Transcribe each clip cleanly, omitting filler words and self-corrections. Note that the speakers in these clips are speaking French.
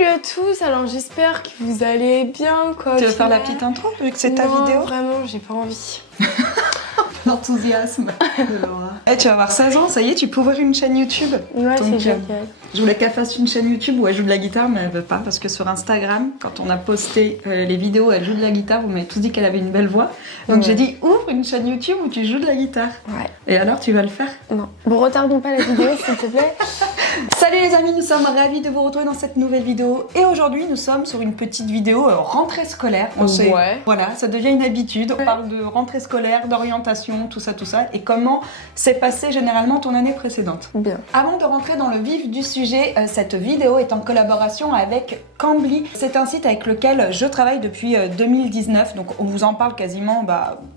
Salut à tous, alors j'espère que vous allez bien quoi. Tu veux faire la petite intro vu que c'est ta vidéo? Non, vraiment, j'ai pas envie. L'enthousiasme de Laura. Eh, tu vas avoir 16 ans, ça y est, tu peux ouvrir une chaîne YouTube. Ouais, c'est génial. Je voulais qu'elle fasse une chaîne YouTube où elle joue de la guitare, mais elle veut pas parce que sur Instagram, quand on a posté les vidéos où elle joue de la guitare, vous m'avez tous dit qu'elle avait une belle voix. Donc j'ai dit ouvre une chaîne YouTube où tu joues de la guitare. Ouais. Et alors, tu vas le faire? Non. Bon, retardons pas la vidéo s'il te plaît. Salut les amis, nous sommes ravis de vous retrouver dans cette nouvelle vidéo. Et aujourd'hui, nous sommes sur une petite vidéo rentrée scolaire. On sait, voilà, ça devient une habitude. On parle de rentrée scolaire, d'orientation, tout ça. Et comment s'est passée généralement ton année précédente. Bien. Avant de rentrer dans le vif du sujet, cette vidéo est en collaboration avec Cambly. C'est un site avec lequel je travaille depuis 2019. Donc on vous en parle quasiment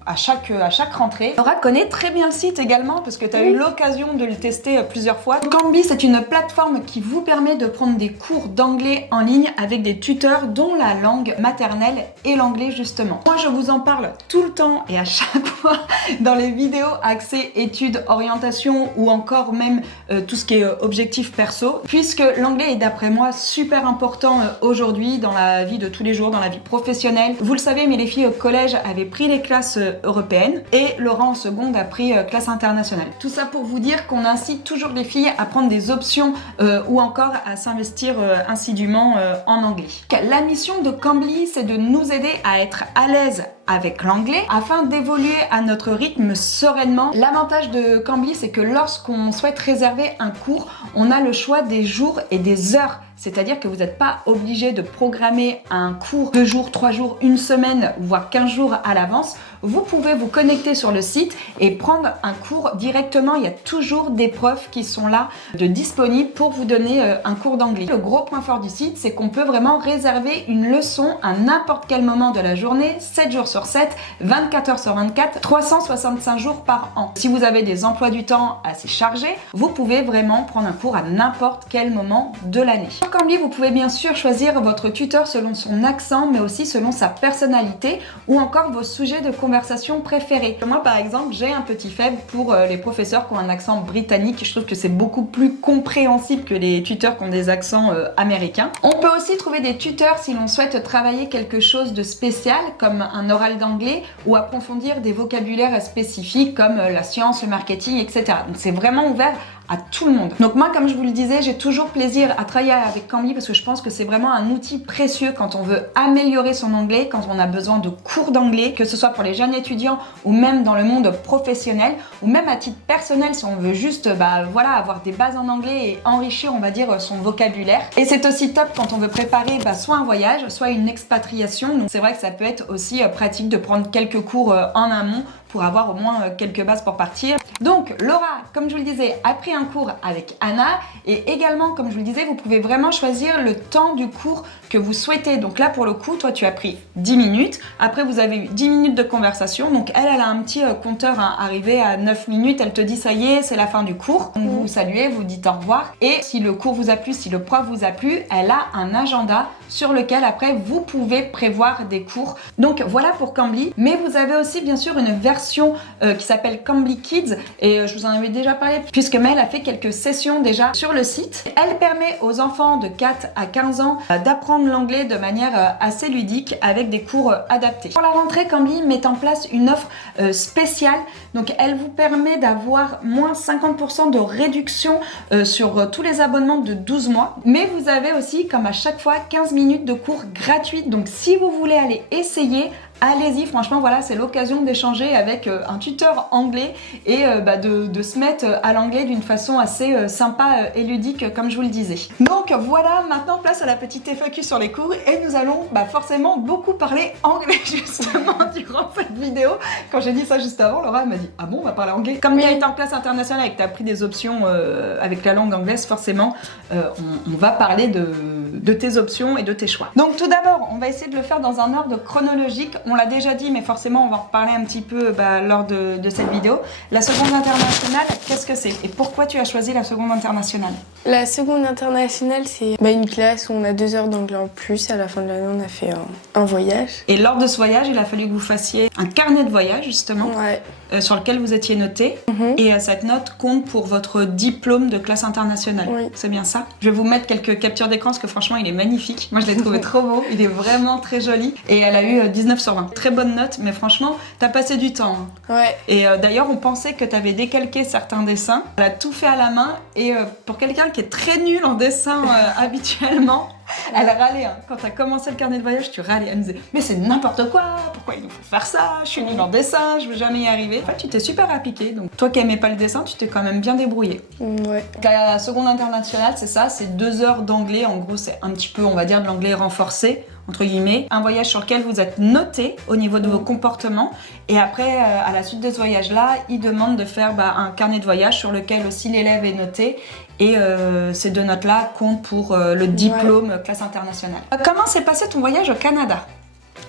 à chaque rentrée. Laura connaît très bien le site également parce que tu as eu l'occasion de le tester plusieurs fois. Cambly, c'est une plateforme qui vous permet de prendre des cours d'anglais en ligne avec des tuteurs dont la langue maternelle est l'anglais justement. Moi je vous en parle tout le temps et à chaque fois dans les vidéos axées études, orientation ou encore même tout ce qui est objectif perso, puisque l'anglais est d'après moi super important aujourd'hui dans la vie de tous les jours, dans la vie professionnelle. Vous le savez, mais les filles au collège avaient pris les classes européennes et Laura en seconde a pris classe internationale. Tout ça pour vous dire qu'on incite toujours les filles à prendre des options ou encore à s'investir assidûment en anglais. La mission de Cambly, c'est de nous aider à être à l'aise avec l'anglais afin d'évoluer à notre rythme sereinement. L'avantage de Cambly, c'est que lorsqu'on souhaite réserver un cours, on a le choix des jours et des heures. C'est-à-dire que vous n'êtes pas obligé de programmer un cours 2 jours, 3 jours, 1 semaine, voire 15 jours à l'avance. Vous pouvez vous connecter sur le site et prendre un cours directement. Il y a toujours des profs qui sont là disponibles pour vous donner un cours d'anglais. Le gros point fort du site, c'est qu'on peut vraiment réserver une leçon à n'importe quel moment de la journée, 7 jours sur 7, 24 heures sur 24, 365 jours par an. Si vous avez des emplois du temps assez chargés, vous pouvez vraiment prendre un cours à n'importe quel moment de l'année. Sur Cambly, vous pouvez bien sûr choisir votre tuteur selon son accent, mais aussi selon sa personnalité ou encore vos sujets de conversation préférés. Moi, par exemple, j'ai un petit faible pour les professeurs qui ont un accent britannique. Je trouve que c'est beaucoup plus compréhensible que les tuteurs qui ont des accents américains. On peut aussi trouver des tuteurs si l'on souhaite travailler quelque chose de spécial, comme un oral d'anglais ou approfondir des vocabulaires spécifiques comme la science, le marketing, etc. Donc c'est vraiment ouvert à tout le monde. Donc moi, comme je vous le disais, j'ai toujours plaisir à travailler avec Cambly parce que je pense que c'est vraiment un outil précieux quand on veut améliorer son anglais, quand on a besoin de cours d'anglais, que ce soit pour les jeunes étudiants ou même dans le monde professionnel ou même à titre personnel si on veut juste voilà, avoir des bases en anglais et enrichir, on va dire, son vocabulaire. Et c'est aussi top quand on veut préparer soit un voyage, soit une expatriation. Donc c'est vrai que ça peut être aussi pratique de prendre quelques cours en amont pour avoir au moins quelques bases pour partir. Donc Laura, comme je vous le disais, a pris un cours avec Anna et également, comme je vous le disais, vous pouvez vraiment choisir le temps du cours que vous souhaitez. Donc là, pour le coup, toi, tu as pris 10 minutes. Après, vous avez eu 10 minutes de conversation. Donc elle a un petit compteur arrivé à 9 minutes. Elle te dit, ça y est, c'est la fin du cours. Donc vous saluez, vous dites au revoir. Et si le cours vous a plu, si le prof vous a plu, elle a un agenda sur lequel après, vous pouvez prévoir des cours. Donc voilà pour Cambly. Mais vous avez aussi, bien sûr, une version qui s'appelle Cambly Kids et je vous en avais déjà parlé puisque Mel a fait quelques sessions déjà sur le site. Elle permet aux enfants de 4 à 15 ans d'apprendre l'anglais de manière assez ludique avec des cours adaptés. Pour la rentrée, Cambly met en place une offre spéciale. Donc elle vous permet d'avoir moins 50% de réduction sur tous les abonnements de 12 mois. Mais vous avez aussi, comme à chaque fois, 15 minutes de cours gratuits. Donc si vous voulez aller essayer, allez-y, franchement, voilà, c'est l'occasion d'échanger avec un tuteur anglais et de se mettre à l'anglais d'une façon assez sympa et ludique, comme je vous le disais. Donc voilà, maintenant place à la petite FAQ sur les cours et nous allons forcément beaucoup parler anglais justement durant cette vidéo. Quand j'ai dit ça juste avant, Laura m'a dit « Ah bon, on va parler anglais ?» Comme tu as été en classe internationale et que tu as pris des options avec la langue anglaise, forcément, on va parler de tes options et de tes choix. Donc tout d'abord, on va essayer de le faire dans un ordre chronologique. On l'a déjà dit, mais forcément, on va en reparler un petit peu lors de cette vidéo. La seconde internationale, qu'est-ce que c'est? Et pourquoi tu as choisi la seconde internationale? La seconde internationale, c'est une classe où on a 2 heures d'anglais en plus. À la fin de l'année, on a fait un voyage. Et lors de ce voyage, il a fallu que vous fassiez un carnet de voyage, justement. Ouais. sur lequel vous étiez noté. Et cette note compte pour votre diplôme de classe internationale. Oui. C'est bien ça? Je vais vous mettre quelques captures d'écran parce que franchement, il est magnifique. Moi, je l'ai trouvé trop beau. Il est vraiment très joli. Et elle a eu 19 sur 20. Très bonne note, mais franchement, t'as passé du temps. Ouais. Et d'ailleurs, on pensait que t'avais décalqué certains dessins. Elle a tout fait à la main. Et pour quelqu'un qui est très nul en dessin habituellement, elle a râlé. Quand t'as commencé le carnet de voyage, tu râlais. Elle me disait, mais c'est n'importe quoi. Pourquoi il nous faut faire ça? Je suis nulle en dessin, je veux jamais y arriver. En fait, tu t'es super appliqué. Donc, toi qui aimais pas le dessin, tu t'es quand même bien débrouillé. Ouais. La seconde internationale, c'est ça, c'est 2 heures d'anglais. En gros, c'est un petit peu, on va dire, de l'anglais renforcé, entre guillemets. Un voyage sur lequel vous êtes noté au niveau de vos comportements. Et après, à la suite de ce voyage-là, il demande de faire un carnet de voyage sur lequel aussi l'élève est noté. Et ces 2 notes-là comptent pour le diplôme classe internationale. Comment s'est passé ton voyage au Canada?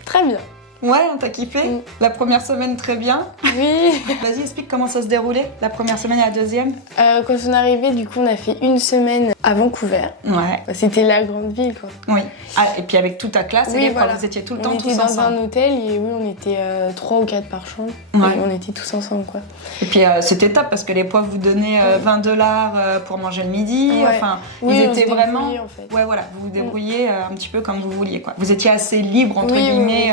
Très bien. Ouais, on t'a kiffé? La première semaine, très bien. Oui. Vas-y, explique comment ça se déroulait, la première semaine et la deuxième. Quand on est arrivé, du coup, on a fait 1 semaine à Vancouver. Ouais. C'était la grande ville, quoi. Oui. Ah, et puis avec toute ta classe, Oui, et voilà. vous étiez tout le temps On tous était dans ensemble. un hôtel et oui, on était 3 ou 4 par chambre. Ouais. Et on était tous ensemble, quoi. Et puis c'était top parce que les profs vous donnaient $20 pour manger le midi. Ouais. Enfin, Oui, ils on se étaient vraiment. débrouillait, en fait. Ouais, voilà, vous vous débrouillez un petit peu comme vous vouliez, quoi. Vous étiez assez libre, entre Oui, oui, guillemets.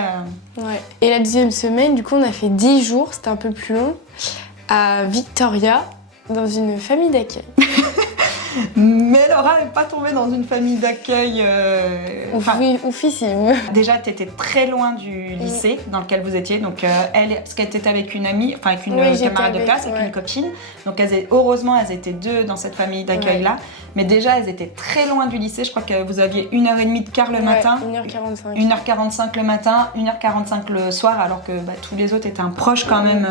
Ouais. Et la deuxième semaine, du coup, on a fait 10 jours, c'était un peu plus long, à Victoria, dans une famille d'accueil. Mais Laura n'est pas tombée dans une famille d'accueil. Oufissime. Déjà, tu étais très loin du lycée dans lequel vous étiez. Donc, elle, parce qu'elle était avec une amie, enfin avec une camarade de classe, avec une copine. Donc, heureusement, elles étaient 2 dans cette famille d'accueil-là. Mais déjà, elles étaient très loin du lycée. Je crois que vous aviez 1h30 de car le matin. 1h45. 1h45 le matin, 1h45 le soir, alors que tous les autres étaient proches quand même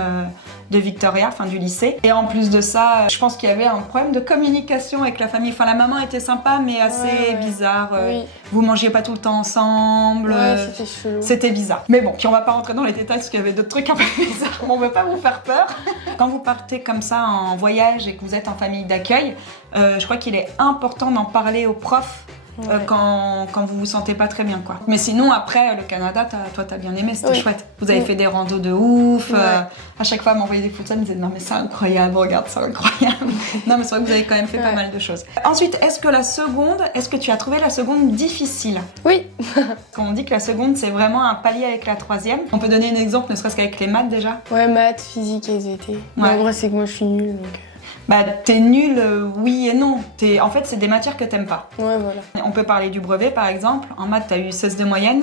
de Victoria, enfin du lycée. Et en plus de ça, je pense qu'il y avait un problème de communication avec la famille. Enfin, la maman était sympa, mais assez bizarre. Vous mangiez pas tout le temps ensemble. Ouais, c'était chelou. C'était bizarre. Mais bon, puis on va pas rentrer dans les détails parce qu'il y avait d'autres trucs un peu bizarres. On veut pas vous faire peur. Quand vous partez comme ça en voyage et que vous êtes en famille d'accueil, je crois qu'il est important d'en parler aux profs. Quand vous vous sentez pas très bien, quoi. Mais sinon, après, le Canada, toi, t'as bien aimé, c'était chouette. Vous avez fait des randos de ouf. À chaque fois, elle m'envoyait des photos, elle me disait non, mais c'est incroyable, regarde, c'est incroyable. Non, mais c'est vrai que vous avez quand même fait pas mal de choses. Ensuite, est-ce que tu as trouvé la seconde difficile? Oui. Quand on dit que la seconde, c'est vraiment un palier avec la troisième, on peut donner un exemple, ne serait-ce qu'avec les maths déjà? Ouais, maths, physique, SVT. En vrai, c'est que moi, je suis nulle, donc... T'es nul, oui et non. En fait, c'est des matières que t'aimes pas. Ouais, voilà. On peut parler du brevet, par exemple. En maths, t'as eu 16 de moyenne.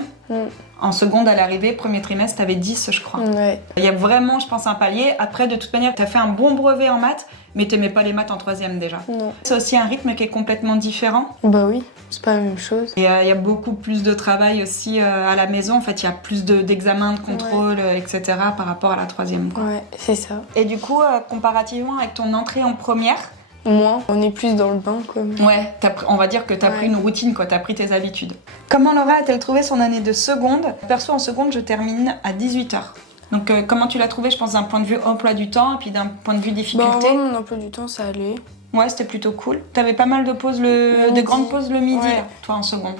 En seconde, à l'arrivée, premier trimestre, t'avais 10, je crois. Ouais. Il y a vraiment, je pense, un palier. Après, de toute manière, t'as fait un bon brevet en maths, mais t'aimais pas les maths en troisième déjà. Non. C'est aussi un rythme qui est complètement différent. Bah oui, c'est pas la même chose. Et il y a beaucoup plus de travail aussi à la maison. En fait, il y a plus d'examens, de contrôle, etc. par rapport à la troisième, quoi. Ouais, c'est ça. Et du coup, comparativement avec ton entrée en première, Moins, on est plus dans le bain, quoi. ouais, on va dire que t'as pris une routine, quoi, t'as pris tes habitudes. Comment Laura a-t-elle trouvé son année de seconde? Perso, en seconde, je termine à 18h. Donc, comment tu l'as trouvé, je pense, d'un point de vue emploi du temps et puis d'un point de vue difficulté? Bah, mon emploi du temps, ça allait. Ouais, c'était plutôt cool. T'avais pas mal de pauses, de grandes pauses le midi, là, toi, en seconde.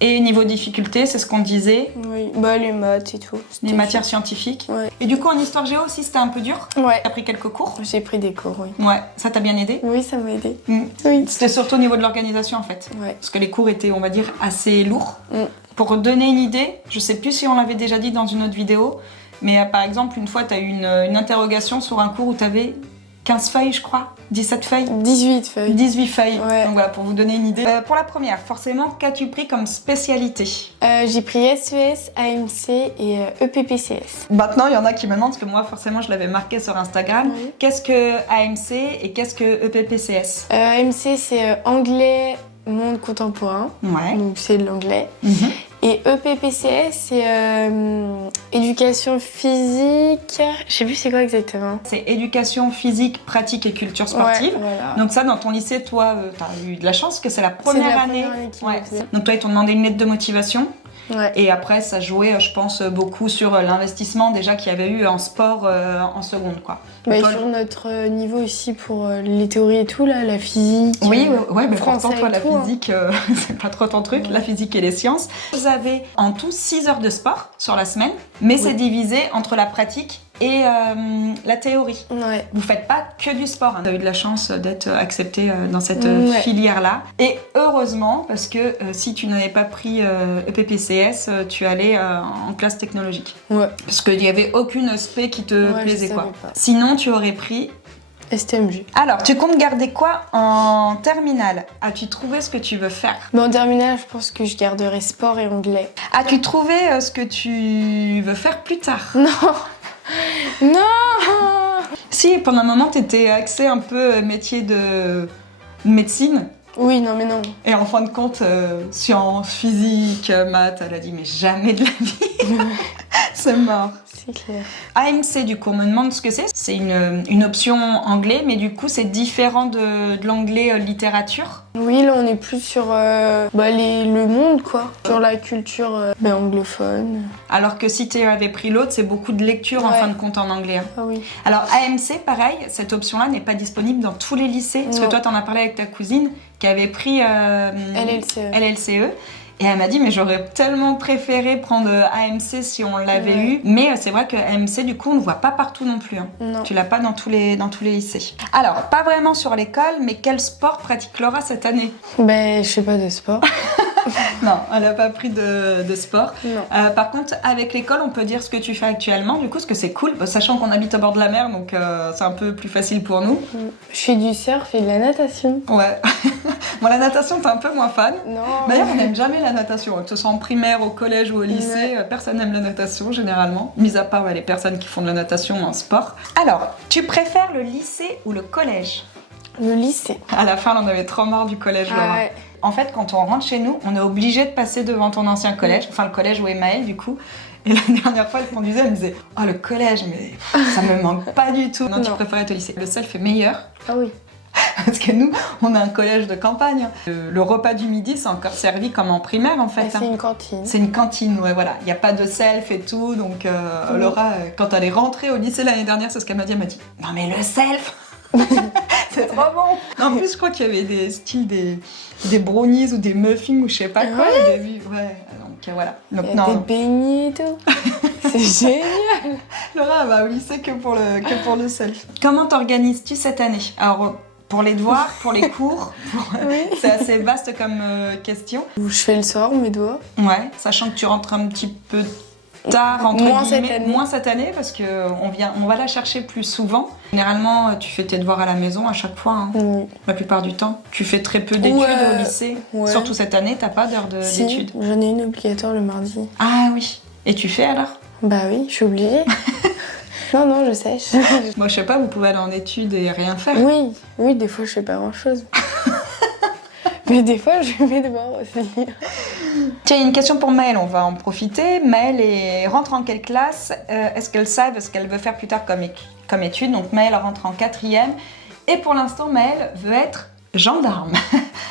Et niveau difficulté, c'est ce qu'on disait. Oui, bah les maths et tout. Les matières scientifiques. Ouais. Et du coup, en histoire géo aussi, c'était un peu dur. Ouais. T'as pris quelques cours? J'ai pris des cours, oui. Ouais, ça t'a bien aidé? Oui, ça m'a aidé. Oui. C'était surtout au niveau de l'organisation, en fait. Ouais. Parce que les cours étaient, on va dire, assez lourds. Pour donner une idée, je sais plus si on l'avait déjà dit dans une autre vidéo, mais par exemple, une fois, t'as eu une interrogation sur un cours où t'avais 15 feuilles, je crois. 17 feuilles. 18 feuilles. 18 feuilles. Ouais. Donc voilà, pour vous donner une idée. Pour la première, forcément, qu'as-tu pris comme spécialité? J'ai pris SES, AMC et EPPCS. Maintenant, il y en a qui me demandent, parce que moi, forcément, je l'avais marqué sur Instagram. Qu'est-ce que AMC et qu'est-ce que EPPCS? AMC, c'est anglais, monde contemporain. Ouais. Donc c'est de l'anglais. Et EPPCS, c'est éducation physique. Je sais plus c'est quoi exactement. C'est éducation physique, pratique et culture sportive. Ouais, voilà. Donc ça, dans ton lycée, toi, t'as eu de la chance que c'est la première année. Première année qui Donc toi, ils t'ont demandé une lettre de motivation. Ouais. Et après, ça jouait, je pense, beaucoup sur l'investissement déjà qu'il y avait eu en sport en seconde, quoi. Bah, toi, sur notre niveau aussi pour les théories et tout, là, la physique. Oui, ouais, mais français pourtant, toi, et la tout, physique, c'est pas trop ton truc, la physique et les sciences. Vous avez en tout 6 heures de sport sur la semaine, mais c'est divisé entre la pratique et la théorie. Ouais. Vous faites pas que du sport. Tu as eu de la chance d'être acceptée dans cette Ouais. filière-là. Et heureusement, parce que si tu n'avais pas pris EPPCS, tu allais en classe technologique. Ouais. Parce qu'il n'y avait aucune spé qui te Ouais, plaisait, je quoi. savais pas. Sinon, tu aurais pris... STMG. Alors, tu comptes garder quoi en terminale? As-tu trouvé ce que tu veux faire? Mais en terminale, je pense que je garderai sport et anglais. As-tu trouvé ce que tu veux faire plus tard? Non. Non. Si, pendant un moment, tu étais axée un peu métier de médecine. Oui, non, mais non. Et en fin de compte, sciences, physique, maths, elle a dit mais jamais de la vie. C'est mort. C'est clair. AMC, du coup, on me demande ce que c'est. C'est une option anglais, mais du coup, c'est différent de l'anglais littérature. Oui, là, on est plus sur le monde, quoi. Sur la culture anglophone. Alors que si tu avais pris l'autre, c'est beaucoup de lecture en Ouais. fin de compte en anglais. Hein. Ah oui. Alors AMC, pareil, cette option-là n'est pas disponible dans tous les lycées. Parce que Non. toi, t'en as parlé avec ta cousine qui avait pris LLCE. LLCE. Et elle m'a dit, mais j'aurais tellement préféré prendre AMC si on l'avait Ouais. eu. Mais c'est vrai que AMC, du coup, on ne le voit pas partout non plus. Hein. Non. Tu l'as pas dans tous les lycées. Alors, pas vraiment sur l'école, mais quel sport pratique Laura cette année? Ben, je sais pas de sport. Non, elle n'a pas pris de sport. Non. Par contre, avec l'école, on peut dire ce que tu fais actuellement, du coup, parce que c'est cool, sachant qu'on habite à bord de la mer, donc c'est un peu plus facile pour nous. Je fais du surf et de la natation. Ouais. Bon, la natation, t'es un peu moins fan. Non. D'ailleurs, on n'aime jamais la natation, que ce soit en primaire, au collège ou au lycée, personne n'aime la natation généralement, mis à part les personnes qui font de la natation en sport. Alors, tu préfères le lycée ou le collège? Le lycée. À la fin, on avait trop marre du collège, Laura. Ah ouais. En fait, quand on rentre chez nous, on est obligé de passer devant ton ancien collège, enfin le collège où est Maëlle du coup. Et la dernière fois, elle conduisait, elle me disait « Oh, le collège, mais ça me manque pas du tout !» Non, tu Non. préférais au lycée. Le self est meilleur, Ah oui. parce que nous, on a un collège de campagne. Le repas du midi, c'est encore servi comme en primaire, en fait. Ah, c'est une cantine. C'est une cantine, ouais, voilà. Il n'y a pas de self et tout, donc Laura, quand elle est rentrée au lycée l'année dernière, c'est ce qu'elle m'a dit. Elle m'a dit « Non, mais le self c'est trop bon !» En plus, je crois qu'il y avait des styles, des brownies ou des muffins ou je sais pas quoi. Au début. Ouais, donc voilà. Donc, Il y a des beignets et tout. C'est génial. Laura elle va au lycée que pour le self. Comment t'organises-tu cette année? Alors, pour les devoirs, pour les cours, Oui. c'est assez vaste comme question. Je fais le soir mes doigts. Ouais, sachant que tu rentres un petit peu tard, entre Moins guillemets. cette année. Moins cette année, parce qu'on va la chercher plus souvent. Généralement, tu fais tes devoirs à la maison à chaque fois, hein, Oui. la plupart du temps. Tu fais très peu d'études Ouais. au lycée. Ouais. Surtout cette année, t'as pas d'heure Si, d'études. j'en ai une obligatoire le mardi. Ah oui. Et tu fais alors? Bah oui, je suis obligée. Non, je sèche. Moi, je sais pas, vous pouvez aller en études et rien faire. Oui, des fois je fais pas grand chose. Mais des fois je fais mes devoirs aussi. Tiens, une question pour Maëlle, on va en profiter. Maëlle rentre en quelle classe? Est-ce qu'elle sait ce qu'elle veut faire plus tard comme étude? Donc Maëlle rentre en 4e. Et pour l'instant, Maëlle veut être gendarme.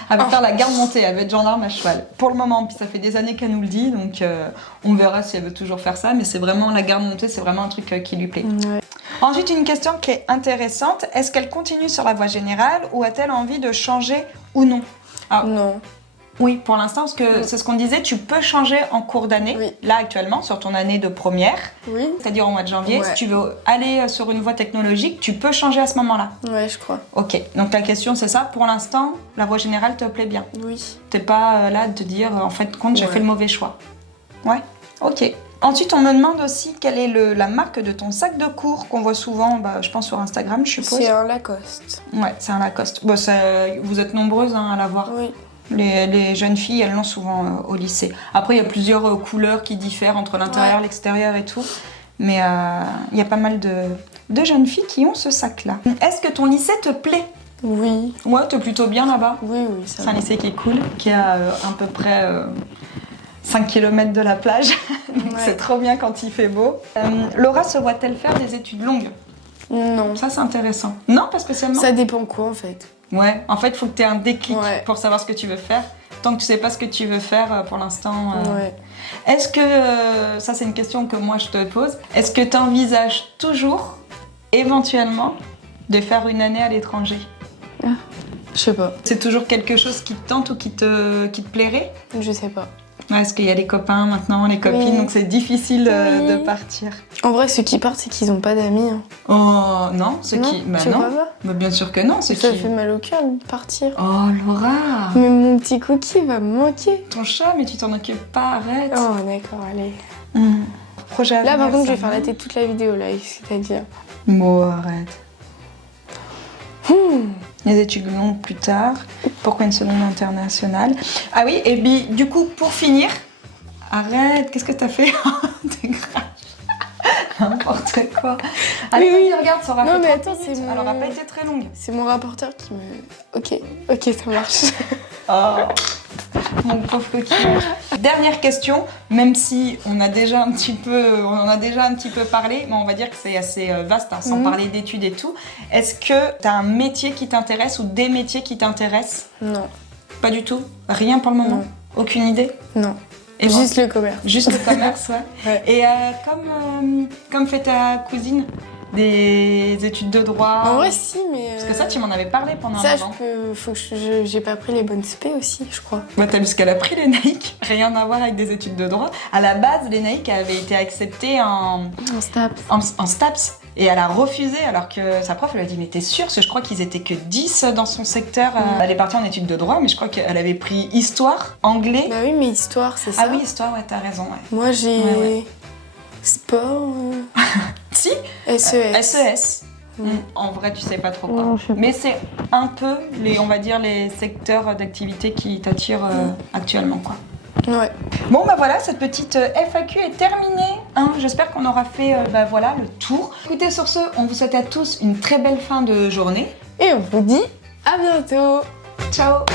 Elle veut faire la garde montée, elle veut être gendarme à cheval. Pour le moment, puis ça fait des années qu'elle nous le dit, donc on verra si elle veut toujours faire ça. Mais c'est vraiment la garde montée, c'est vraiment un truc qui lui plaît. Ouais. Ensuite, une question qui est intéressante. Est-ce qu'elle continue sur la voie générale ou a-t-elle envie de changer ou non? Alors, Non. oui, pour l'instant, parce que c'est ce qu'on disait, tu peux changer en cours d'année, Oui. là actuellement, sur ton année de première, Oui. c'est-à-dire au mois de janvier. Ouais. Si tu veux aller sur une voie technologique, tu peux changer à ce moment-là. Ouais, je crois. Ok, donc la question c'est ça, pour l'instant, la voie générale te plaît bien. Oui. T'es pas là de te dire, en fait, compte, j'ai Ouais. fait le mauvais choix. Ouais, ok. Ensuite, on me demande aussi quelle est la marque de ton sac de cours qu'on voit souvent, je pense sur Instagram, je suppose. C'est un Lacoste. Ouais, c'est un Lacoste. Bon, vous êtes nombreuses à l'avoir. Oui. Les jeunes filles, elles l'ont souvent au lycée. Après, il y a plusieurs couleurs qui diffèrent entre l'intérieur, l'extérieur et tout. Mais il y a pas mal de jeunes filles qui ont ce sac-là. Est-ce que ton lycée te plaît? Oui. Ouais, t'es plutôt bien là-bas. Oui, ça C'est un va. lycée qui est cool, qui est à peu près 5 km de la plage. Donc Ouais. c'est trop bien quand il fait beau. Laura se voit-elle faire des études longues? Non. Ça, c'est intéressant. Non, pas spécialement. Ça dépend quoi en fait. Ouais, en fait, il faut que tu aies un déclic Ouais. pour savoir ce que tu veux faire. Tant que tu sais pas ce que tu veux faire, pour l'instant... Ouais. Est-ce que, ça c'est une question que moi je te pose, est-ce que tu envisages toujours, éventuellement, de faire une année à l'étranger? Je sais pas. C'est toujours quelque chose qui te tente ou qui te plairait? Je sais pas. Ouais, parce qu'il y a les copains maintenant, les copines, Oui. donc c'est difficile Oui. de partir. En vrai, ceux qui partent, c'est qu'ils ont pas d'amis. Hein. Oh non, ceux Non, qui... Bah tu non, crois pas? bah, bien sûr que non, ceux Ça qui... fait mal au cœur de partir. Oh Laura, Mais mon petit cookie va me manquer. ton chat, mais tu t'en occupes pas, arrête. Oh, d'accord, allez. Projet à Là, par venir, contre, je vais ça faire va. la tête toute la vidéo, là, c'est-à-dire. Bon, arrête. Les études longues plus tard. Pourquoi une seconde internationale? Ah oui, et puis du coup, pour finir, arrête, qu'est-ce que t'as fait? T'es grave. N'importe quoi. Allez, Oui, oui. vas-y, regarde, ça aura Non, fait mais 30 attends, minutes. c'est mon- Elle aura pas été très longue. C'est mon rapporteur qui me... Ok, ça marche. Oh, mon pauvre coquillage. Dernière question, même si on en a déjà un petit peu parlé, mais on va dire que c'est assez vaste, hein, sans parler d'études et tout. Est-ce que tu as un métier qui t'intéresse ou des métiers qui t'intéressent? Non, Pas du tout? Rien pour le moment? Non. Aucune idée? non. Et moi Juste le commerce. Juste le commerce, ouais. Ouais. Et comme fait ta cousine, des études de droit? En vrai, si, mais... Parce que ça, tu m'en avais parlé pendant Ça, un je moment. peux... Faut que j'ai pas pris les bonnes spé aussi, je crois. Bah, t'as vu ce qu'elle a pris, l'ENAIC? Rien à voir avec des études de droit. À la base, l'ENAIC avait été acceptée en STAPS. Et elle a refusé alors que sa prof elle a dit mais t'es sûre? Parce que je crois qu'ils étaient que 10 dans son secteur. Elle est partie en études de droit mais je crois qu'elle avait pris histoire, anglais. Bah oui, mais histoire, c'est ça. Ah oui, histoire, ouais, t'as raison. Ouais. Moi, j'ai... Ouais. Sport... Si, SES. SES. En vrai, tu sais pas trop quoi. Non, je sais pas. Mais c'est un peu, on va dire, les secteurs d'activité qui t'attirent actuellement, quoi. Ouais. Bon, bah voilà, cette petite FAQ est terminée. Hein. J'espère qu'on aura fait voilà, le tour. Écoutez, sur ce, on vous souhaite à tous une très belle fin de journée. Et on vous dit à bientôt. Ciao!